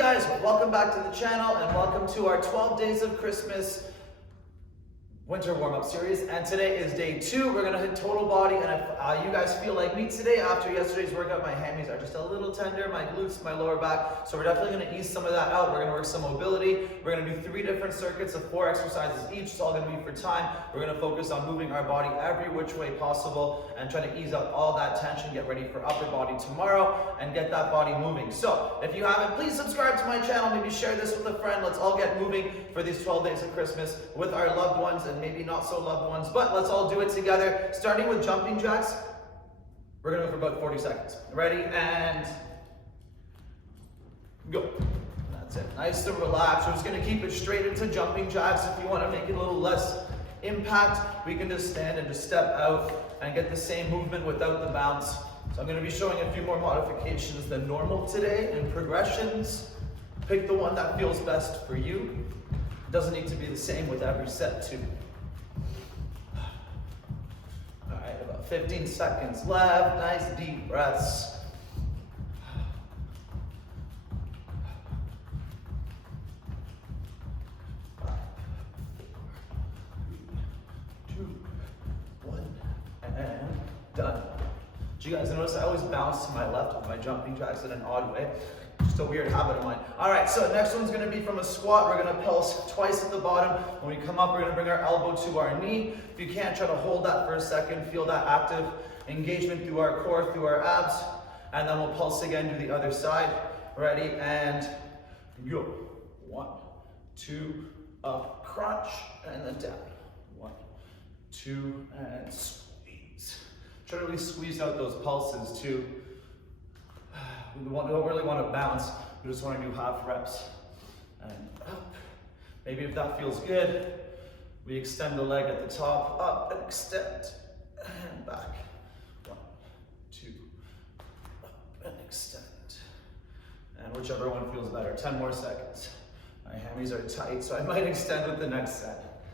guys, welcome back to the channel and welcome to our 12 Days of Christmas winter warm-up series. And today is day 2. We're gonna hit total body, and if you guys feel like me today after yesterday's workout, my hammies are just a little tender, my glutes, my lower back, so we're definitely gonna ease some of that out. We're gonna work some mobility. We're gonna do 3 different circuits of 4 exercises each. It's all gonna be for time. We're gonna focus on moving our body every which way possible and try to ease up all that tension, get ready for upper body tomorrow, and get that body moving. So if you haven't, please subscribe to my channel, maybe share this with a friend. Let's all get moving for these 12 days of Christmas with our loved ones and maybe not so loved ones, but let's all do it together. Starting with jumping jacks, we're gonna go for about 40 seconds. Ready, and go. That's it, nice and relaxed. We're just gonna keep it straight into jumping jacks. If you wanna make it a little less impact, we can just stand and just step out and get the same movement without the bounce. So I'm gonna be showing a few more modifications than normal today and progressions. Pick the one that feels best for you. It doesn't need to be the same with every set too. All right, about 15 seconds left. Nice deep breaths. 5, 4, 3, 2, 1, and done. Did you guys notice I always bounce to my left with my jumping jacks in an odd way? Just a weird habit of mine. All right, so next one's gonna be from a squat. We're gonna pulse twice at the bottom. When we come up, we're gonna bring our elbow to our knee. If you can't, try to hold that for a second. Feel that active engagement through our core, through our abs. And then we'll pulse again to the other side. Ready, and go. 1, 2, up, crunch, and then down. 1, 2, and squeeze. Try to really squeeze out those pulses too. We don't really want to bounce, we just want to do half reps. And up. Maybe if that feels good, we extend the leg at the top, up and extend, and back. 1, 2, up and extend. And whichever one feels better. 10 more seconds. My hammies are tight, so I might extend with the next set.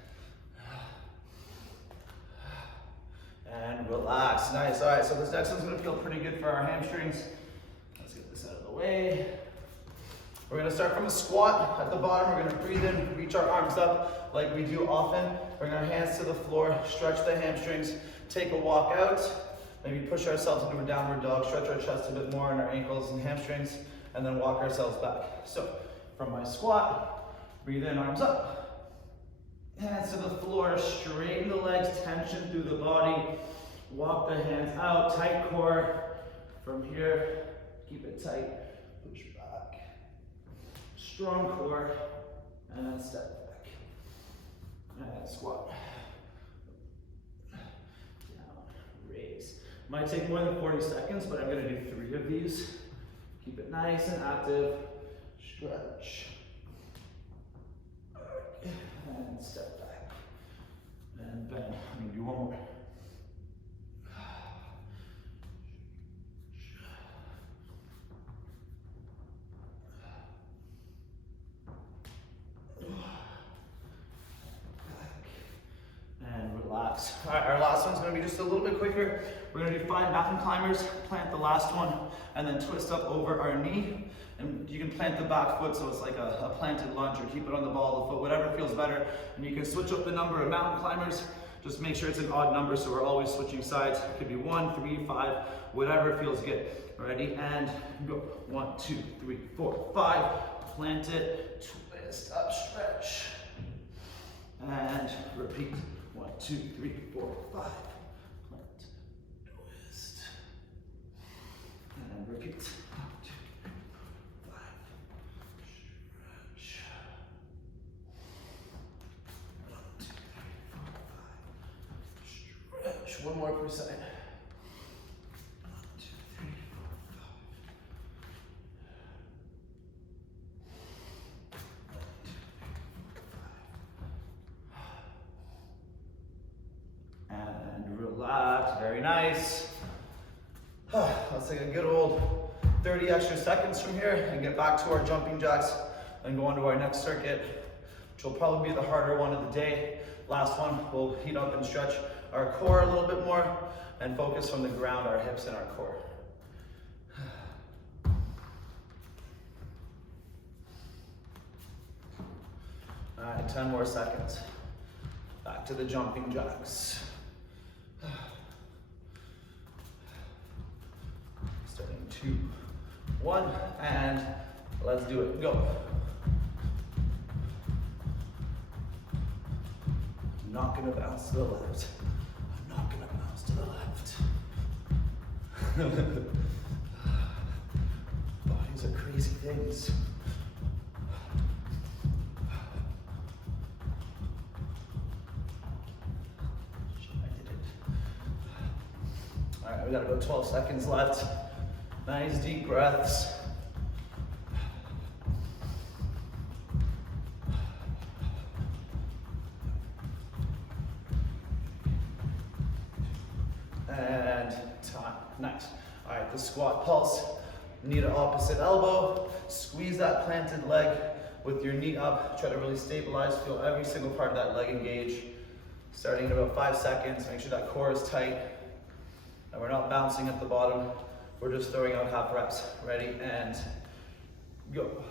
And relax, nice. All right, so this next one's gonna feel pretty good for our hamstrings. Let's get this out of the way. We're gonna start from a squat at the bottom. We're gonna breathe in, reach our arms up like we do often. Bring our hands to the floor, stretch the hamstrings, take a walk out. Maybe push ourselves into a downward dog, stretch our chest a bit more in our ankles and hamstrings, and then walk ourselves back. So from my squat, breathe in, arms up. Hands to the floor, straighten the legs, tension through the body. Walk the hands out, tight core. From here, keep it tight, push back. Strong core, and then step back. And squat. Down, raise. Might take more than 40 seconds, but I'm gonna do 3 of these. Keep it nice and active. Stretch. And step back. And bend. I'm gonna do one more. And relax. All right, our last one's gonna be just a little bit quicker. We're gonna do 5 mountain climbers, plant the last one, and then twist up over our knee. And you can plant the back foot so it's like a planted lunge, or keep it on the ball of the foot, whatever feels better. And you can switch up the number of mountain climbers. Just make sure it's an odd number so we're always switching sides. It could be 1, 3, 5, whatever feels good. Ready, and go. 1, 2, 3, 4, 5. Plant it, twist up, stretch. And repeat. 1, 2, 3, 4, 5. Plant, twist. And repeat. 1, 2, 3, 4, 5. Stretch. 1, 2, 3, 4, 5. Stretch. One more per side. 1, 2, 3, 4, 5. And relax, very nice. Let's take a good old 30 extra seconds from here and get back to our jumping jacks and go on to our next circuit, which will probably be the harder one of the day. Last one, we'll heat up and stretch our core a little bit more and focus from the ground, our hips and our core. All right, 10 more seconds. Back to the jumping jacks. Starting 2, 1, and let's do it. Go. I'm not gonna bounce to the left. I'm not gonna bounce to the left. Bodies are crazy things. All right, we got about 12 seconds left. Nice deep breaths. And time. Nice. All right, the squat pulse. Knee to opposite elbow. Squeeze that planted leg with your knee up. Try to really stabilize. Feel every single part of that leg engage. Starting in about 5 seconds. Make sure that core is tight. And we're not bouncing at the bottom. We're just throwing out half reps. Ready, and go.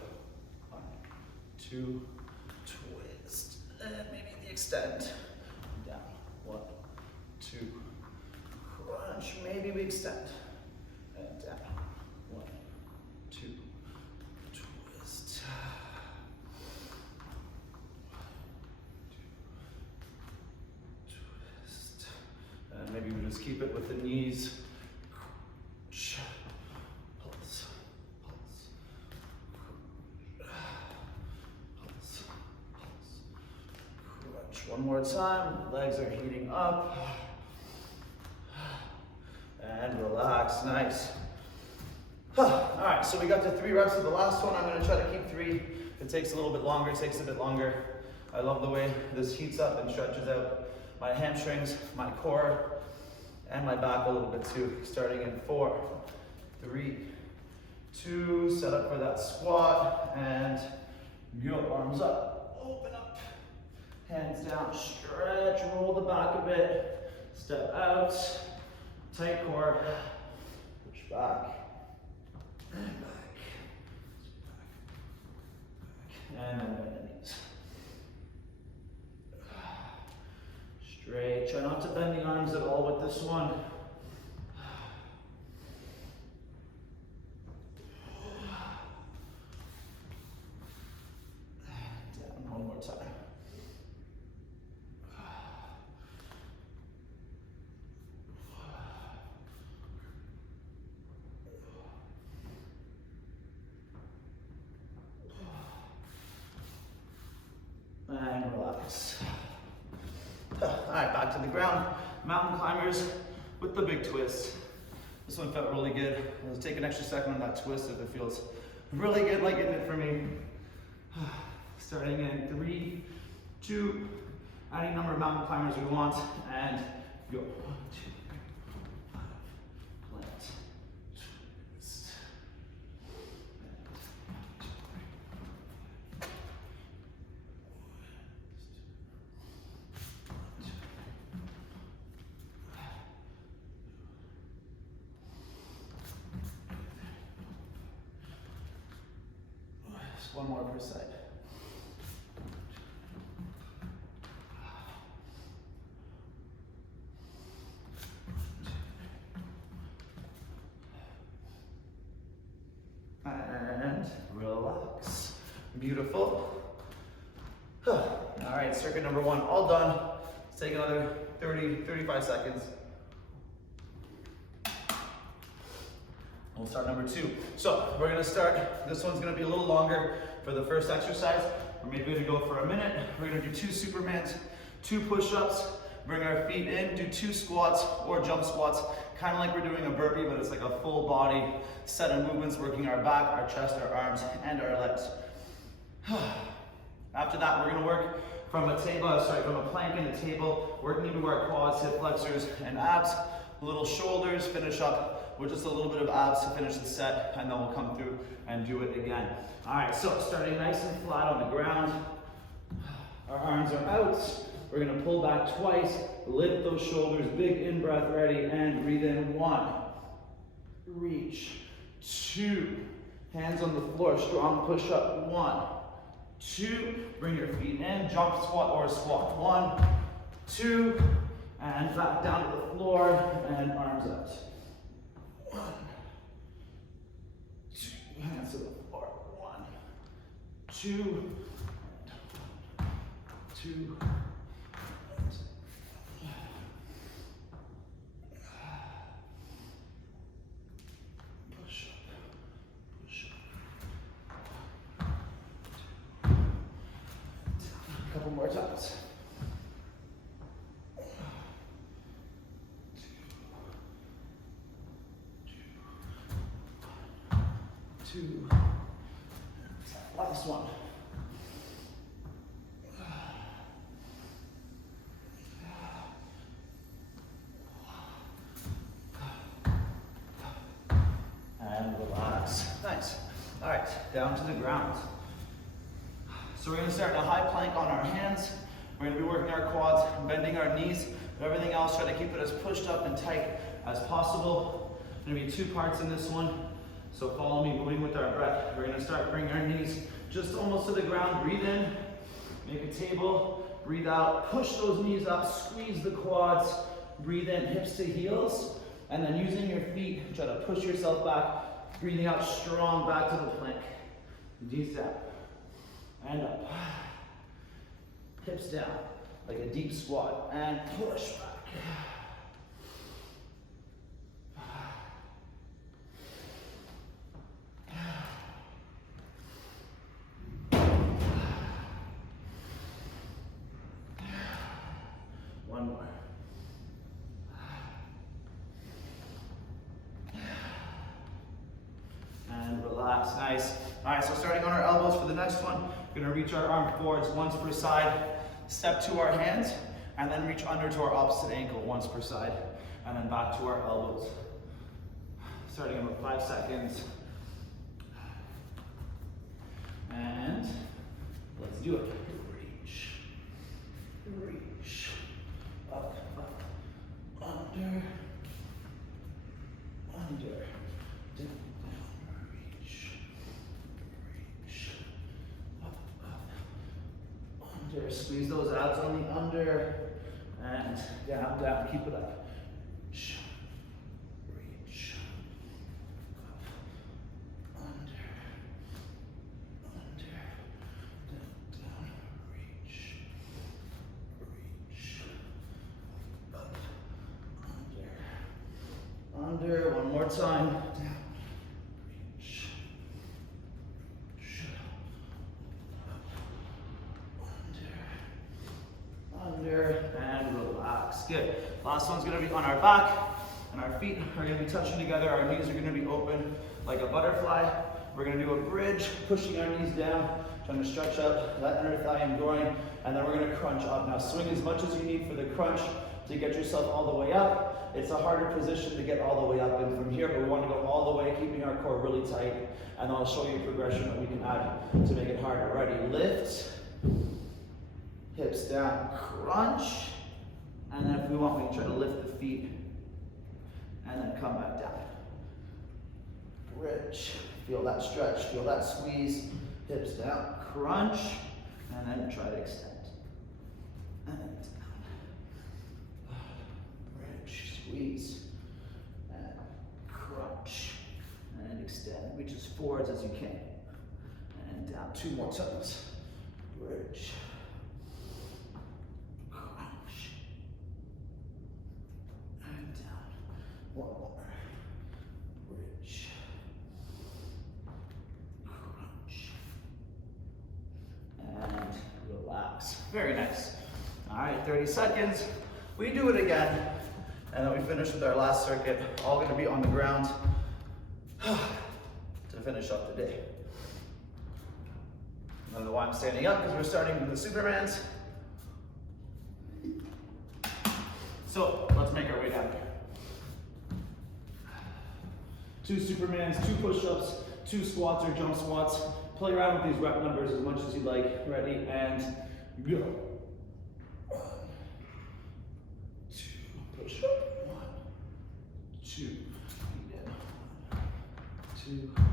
1, 2, twist, and maybe the extend. Down. 1, 2, crunch. Maybe we extend. And down. 1, 2, twist. 1, 2, twist. And maybe we just keep it with the knees. Pulse, pulse, pulse, pulse. Crunch. One more time. Legs are heating up. And relax. Nice. All right, so we got to 3 reps of the last one. I'm going to try to keep 3. If it takes a little bit longer, it takes a bit longer. I love the way this heats up and stretches out my hamstrings, my core, and my back a little bit too. Starting in 4, 3, 2, set up for that squat, and go. Arms up, open up, hands down, stretch, roll the back a bit, step out, tight core, push back, and back, and then bend the knees. Straight. Try not to bend the arms at all with this one. Down one more time. And relax. All right, back to the ground. Mountain climbers with the big twist. This one felt really good. Let's take an extra second on that twist if it feels really good, like getting it for me. Starting in 3, 2, any number of mountain climbers we want, and go. 1, 2, 5, plant, twist. Just one more per side. And relax. Beautiful. All right, circuit number 1, all done. Let's take another 30, 35 seconds. We'll start number 2. So we're gonna start, this one's gonna be a little longer for the first exercise. We're maybe gonna go for a minute. We're gonna do 2 Supermans, 2 push-ups, bring our feet in, do 2 squats or jump squats, kind of like we're doing a burpee, but it's like a full body set of movements, working our back, our chest, our arms, and our legs. After that, we're gonna work from a plank and a table, working into our quads, hip flexors, and abs. Little shoulders, finish up with just a little bit of abs to finish the set, and then we'll come through and do it again. All right, so starting nice and flat on the ground. Our arms are out. We're gonna pull back twice, lift those shoulders, big in-breath, ready, and breathe in. 1, reach, 2, hands on the floor, strong push up. 1, 2, bring your feet in, jump squat or squat. 1, 2, and back down to the floor and arms out. 1, 2, hands to the floor. 1, 2, 2. Push up, push up. A couple more times. 2. Last one. And relax. Nice. All right, down to the ground. So we're going to start in a high plank on our hands. We're going to be working our quads, bending our knees, but everything else, try to keep it as pushed up and tight as possible. There's going to be 2 parts in this one. So follow me, moving with our breath. We're going to start bringing our knees just almost to the ground. Breathe in, make a table, breathe out, push those knees up, squeeze the quads, breathe in, hips to heels, and then using your feet, try to push yourself back, breathing out strong back to the plank. Knees down, and up. Hips down, like a deep squat, and push back. One more. And relax, nice. All right, so starting on our elbows for the next one, we're gonna reach our arm forwards once per side, step to our hands, and then reach under to our opposite ankle once per side, and then back to our elbows. Starting in about 5 seconds. And let's do it. Reach, reach. Up, up, under, under, down, down, reach, reach, up, up, under. Squeeze those abs on the under, and down, down. Keep it up. Reach, reach, up, under, under, down, down, reach, reach. Under, one more time. Down, reach, reach, under, and relax. Good. Last one's gonna be on our back, and our feet are gonna be touching together. Our knees are gonna be open like a butterfly. We're gonna do a bridge, pushing our knees down, trying to stretch up that inner thigh and groin, and then we're gonna crunch up. Now swing as much as you need for the crunch to get yourself all the way up. It's a harder position to get all the way up in from here, but we want to go all the way, keeping our core really tight, and I'll show you a progression that we can add to make it harder. Ready? Lift, hips down, crunch, and then if we want, we can try to lift the feet, and then come back down. Bridge, feel that stretch, feel that squeeze, hips down, crunch, and then try to extend. And then down. Bridge, squeeze, and crunch, and extend. Reach as forwards as you can. And down. 2 more times. Bridge. Crunch. And down. 1 more. Bridge. Crunch. And relax. Very nice. All right, 30 seconds. We do it again, and then we finish with our last circuit, all gonna be on the ground to finish up the day. I don't know why I'm standing up, because we're starting with the Supermans. So let's make our way down here. 2 Supermans, 2 push-ups, 2 squats or jump squats. Play around with these rep numbers as much as you like. Ready, and go. 1, 2, push up. 1, 2, feet in. 1, 2, down.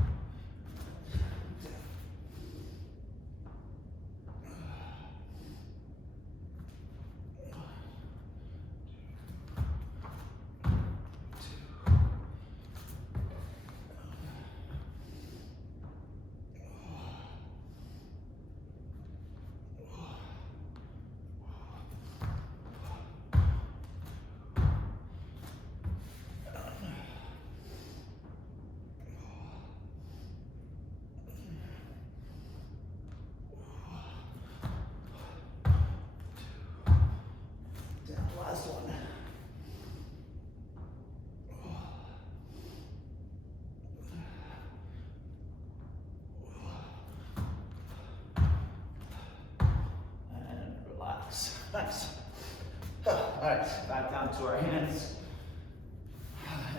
Nice. All right, back down to our hands.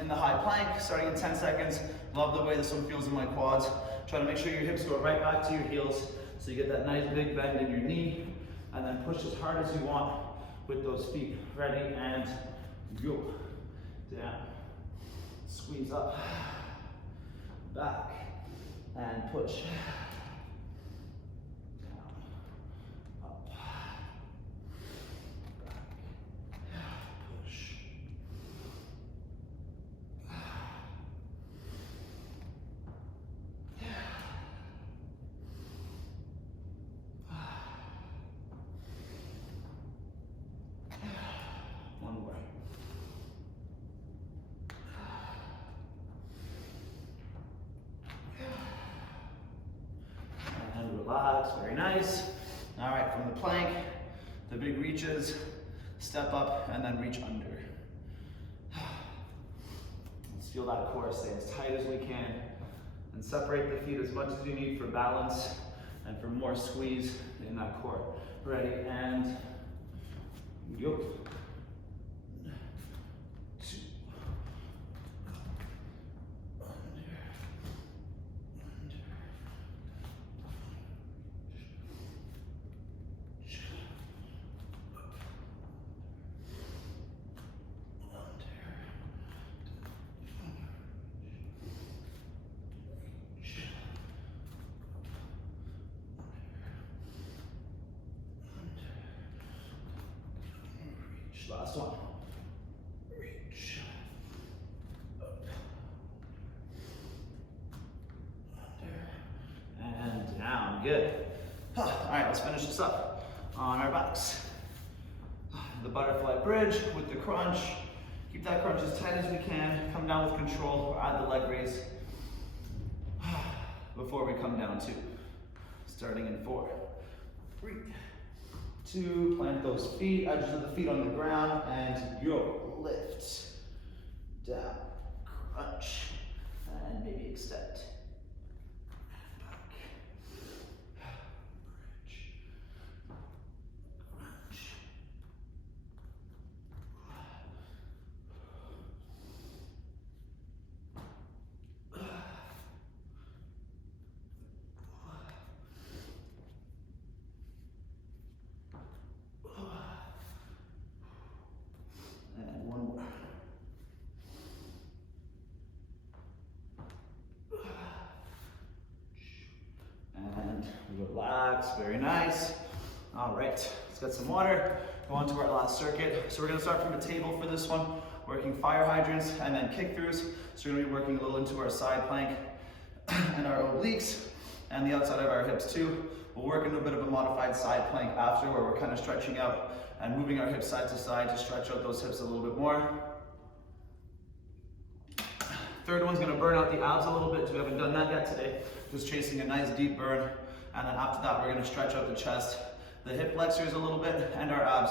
In the high plank, starting in 10 seconds. Love the way this one feels in my quads. Try to make sure your hips go right back to your heels so you get that nice big bend in your knee, and then push as hard as you want with those feet. Ready, and go. Down. Squeeze up. Back. And push. Down. Up. Back. Push. One more. And relax, very nice. All right, from the plank, the big reaches, step up and then reach under. Let's feel that core stay as tight as we can and separate the feet as much as you need for balance and for more squeeze in that core. Ready, and go. 2. Last one. Reach. Up. Under. And down. Good. All right, let's finish this up on our backs. The butterfly bridge with the crunch. Keep that crunch as tight as we can. Come down with control, or add the leg raise before we come down too. Starting in 4, 3, 2, plant those feet, edges of the feet on the ground, and yo, lift, down, crunch, and maybe extend. Back, bridge, crunch. And one more. And relax, very nice. All right, let's get some water. Go on to our last circuit. So we're gonna start from a table for this one, working fire hydrants and then kick throughs. So we're gonna be working a little into our side plank and our obliques and the outside of our hips too. We'll work into a bit of a modified side plank after, where we're kind of stretching out and moving our hips side to side to stretch out those hips a little bit more. Third one's gonna burn out the abs a little bit, so we haven't done that yet today. Just chasing a nice deep burn. And then after that, we're gonna stretch out the chest, the hip flexors a little bit, and our abs.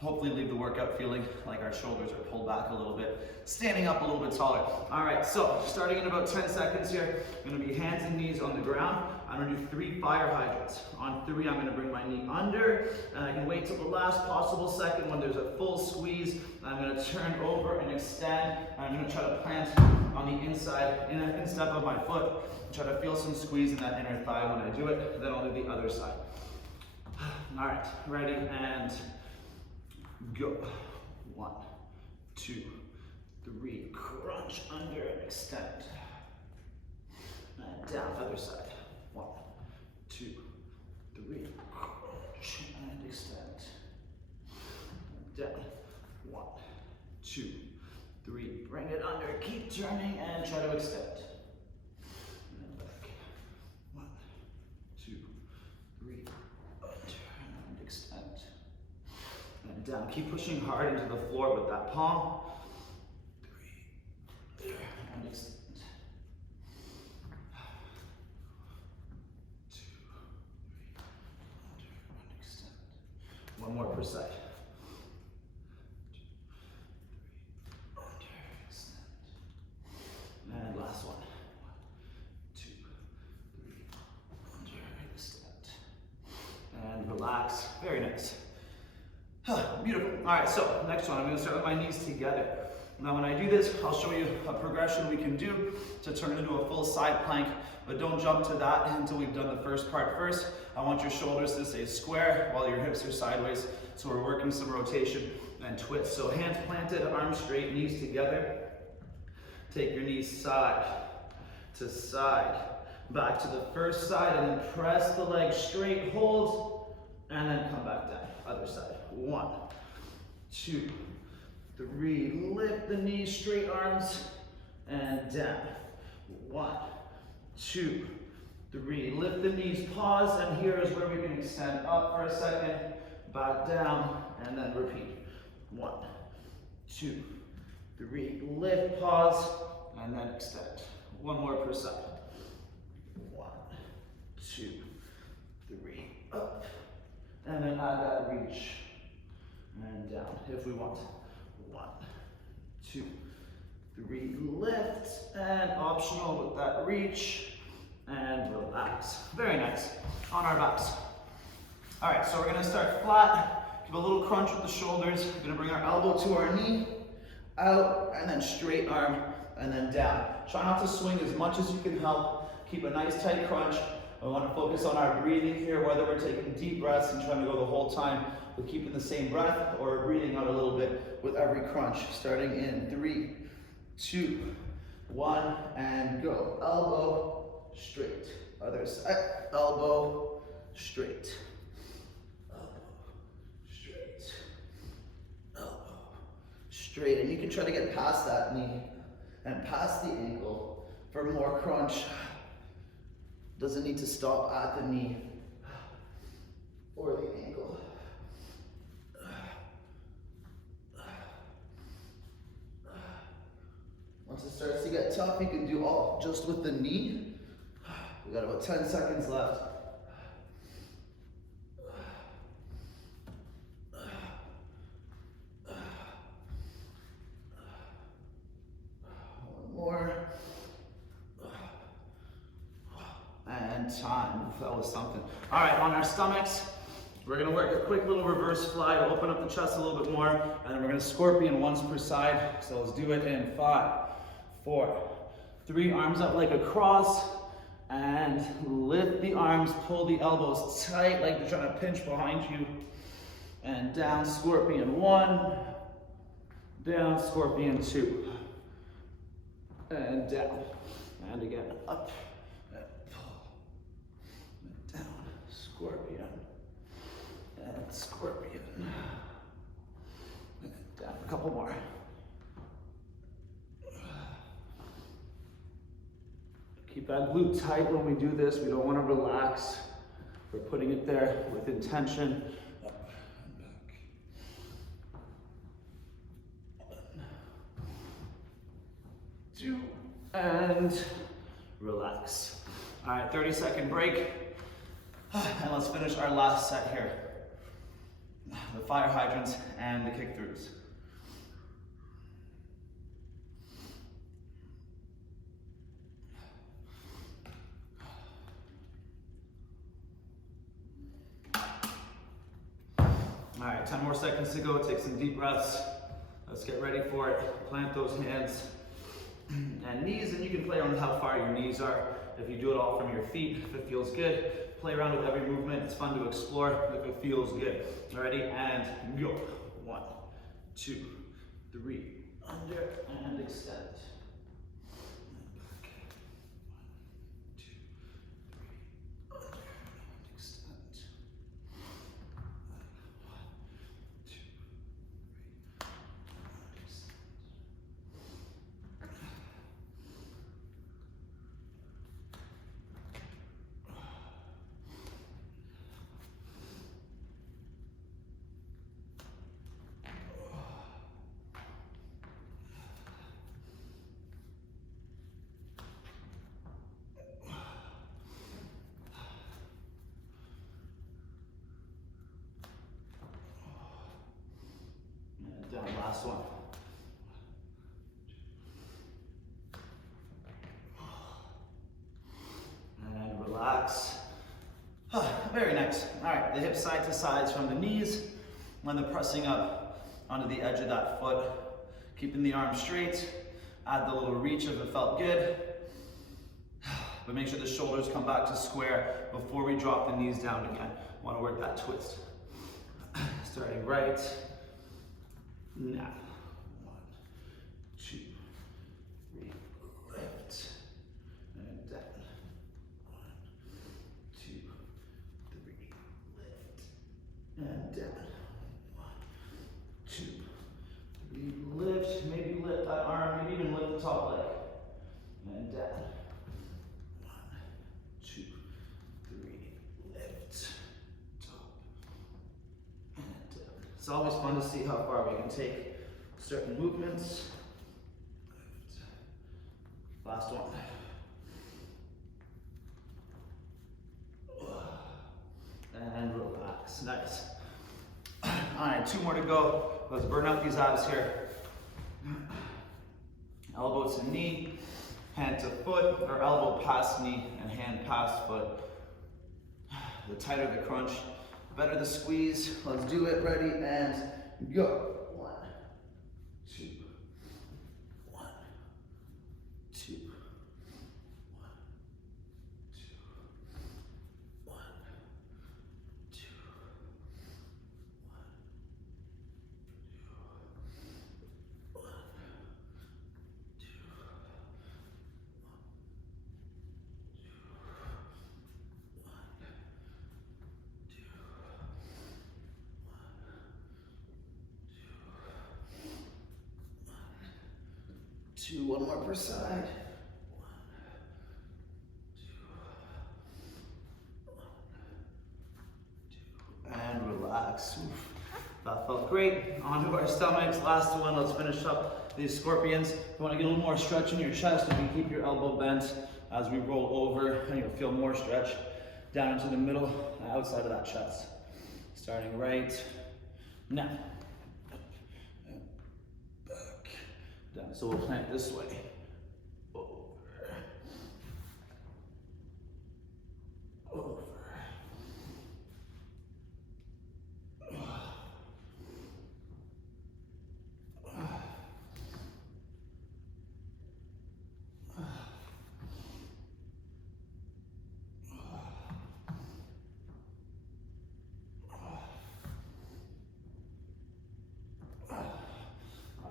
Hopefully leave the workout feeling like our shoulders are pulled back a little bit, standing up a little bit taller. All right, so starting in about 10 seconds here, gonna be hands and knees on the ground. I'm gonna do 3 fire hydrants. On 3, I'm gonna bring my knee under, and I can wait till the last possible second when there's a full squeeze. I'm gonna turn over and extend, and I'm gonna try to plant on the inside, instep of my foot. Try to feel some squeeze in that inner thigh when I do it, then I'll do the other side. All right, ready, and go. 1, 2, 3, crunch under and extend. And down, other side. 1, 2, 3, crunch and extend. And down. 1, 2, 3, bring it under, keep turning and try to extend. And back. 1, 2, 3, under and extend. And down. Keep pushing hard into the floor with that palm. 3, and extend. 2, 3, under and extend. One more per side. 2, 3, under, extend. And last one. 1, 2, 3, under, extend. And relax. Very nice. Beautiful. All right, so next one, I'm gonna start with my knees together. Now when I do this, I'll show you a progression we can do to turn it into a full side plank, but don't jump to that until we've done the first part first. I want your shoulders to stay square while your hips are sideways, so we're working some rotation and twist. So hands planted, arms straight, knees together. Take your knees side to side, back to the first side, and then press the leg straight, hold, and then come back down. Other side. 1, 2, 3. Lift the knees, straight arms, and down. 1, 2, 3. Lift the knees, pause, and here is where we can extend up for a second, back down, and then repeat. 1, 2, 3. Lift, pause, and then extend. One more per side. 1, 2, 3. Up. And then add that reach. And down if we want. 1, 2, 3. Lift. And optional with that reach. And relax. Very nice. On our backs. All right, so we're gonna start flat. Give a little crunch with the shoulders. We're gonna bring our elbow to our knee. Out, and then straight arm, and then down. Try not to swing as much as you can help. Keep a nice tight crunch. I want to focus on our breathing here, whether we're taking deep breaths and trying to go the whole time with keeping the same breath, or breathing out a little bit with every crunch. Starting in 3, 2, 1, and go. Elbow, straight. Other side, elbow, straight. Straight, and you can try to get past that knee and past the ankle for more crunch. Doesn't need to stop at the knee or the ankle. Once it starts to get tough, you can do all just with the knee. We got about 10 seconds left. Time. That was something. All right, on our stomachs, we're gonna work a quick little reverse fly to open up the chest a little bit more, and then we're gonna scorpion once per side. So let's do it in 5, 4, 3. Arms up like a cross, and lift the arms, pull the elbows tight like you're trying to pinch behind you, and down. Scorpion 1, down. Scorpion 2, and down, and again up. Scorpion, and scorpion, and down. A couple more. Keep that glute tight when we do this. We don't want to relax. We're putting it there with intention. Up and back. 1, 2, and relax. All right, 30-second break. And let's finish our last set here. The fire hydrants and the kick throughs. All right, 10 more seconds to go. Take some deep breaths. Let's get ready for it. Plant those hands and knees, and you can play around with how far your knees are. If you do it all from your feet, if it feels good. Play around with every movement. It's fun to explore if it feels good. Ready? And go. 1, 2, 3. Under and extend. And back. 1, 2, 3. Under and extend. 1, 2, 3. And extend. Down, last one. And relax. Very nice. All right, the hips side to sides from the knees. and then pressing up onto the edge of that foot, keeping the arm straight. Add the little reach if it felt good. But make sure the shoulders come back to square before we drop the knees down again. Want to work that twist. Starting right now. 1, 2, 3, lift, and down. 1, 2, 3, lift, and down. 1, 2, 3, lift. Maybe lift that arm, maybe even lift the top leg. And down. 1, 2, 3, lift, top, and down. It's always fun to see how far we can take certain movements. Lift. Last one. And relax. Nice. All right, 2 more to go. Let's burn out these abs here. Elbow to knee, hand to foot, or elbow past knee and hand past foot. The tighter the crunch, the better the squeeze. Let's do it. Ready and go. 1, 2, 1, 2, 1, 2, 1, 2, 1, 2, 1 more per side. 1, 2, 1, 2, and relax. Oof. That felt great. Onto our stomachs. Last one. Let's finish up these scorpions. If you want to get a little more stretch in your chest, you can keep your elbow bent as we roll over, and you'll feel more stretch down into the middle, outside of that chest. Starting right now. Down. So we'll plant this way. Over. Over.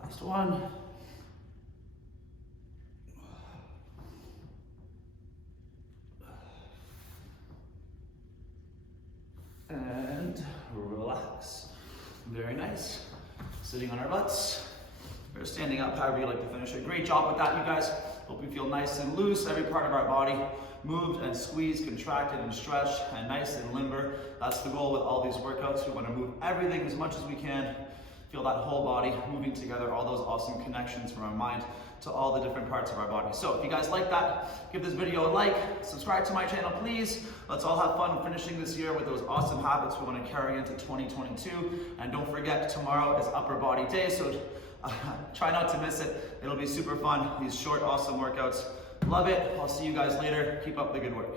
Last one. And relax. Very nice. Sitting on our butts or standing up, however you like to finish it. Great job with that, you guys. Hope you feel nice and loose. Every part of our body moved and squeezed, contracted and stretched, and nice and limber. That's the goal with all these workouts. We want to move everything as much as we can. Feel that whole body moving together, all those awesome connections from our mind to all the different parts of our body. So if you guys like that, give this video a like, subscribe to my channel, please. Let's all have fun finishing this year with those awesome habits we want to carry into 2022. And don't forget, tomorrow is upper body day, so try not to miss it. It'll be super fun. These short, awesome workouts. Love it. I'll see you guys later. Keep up the good work.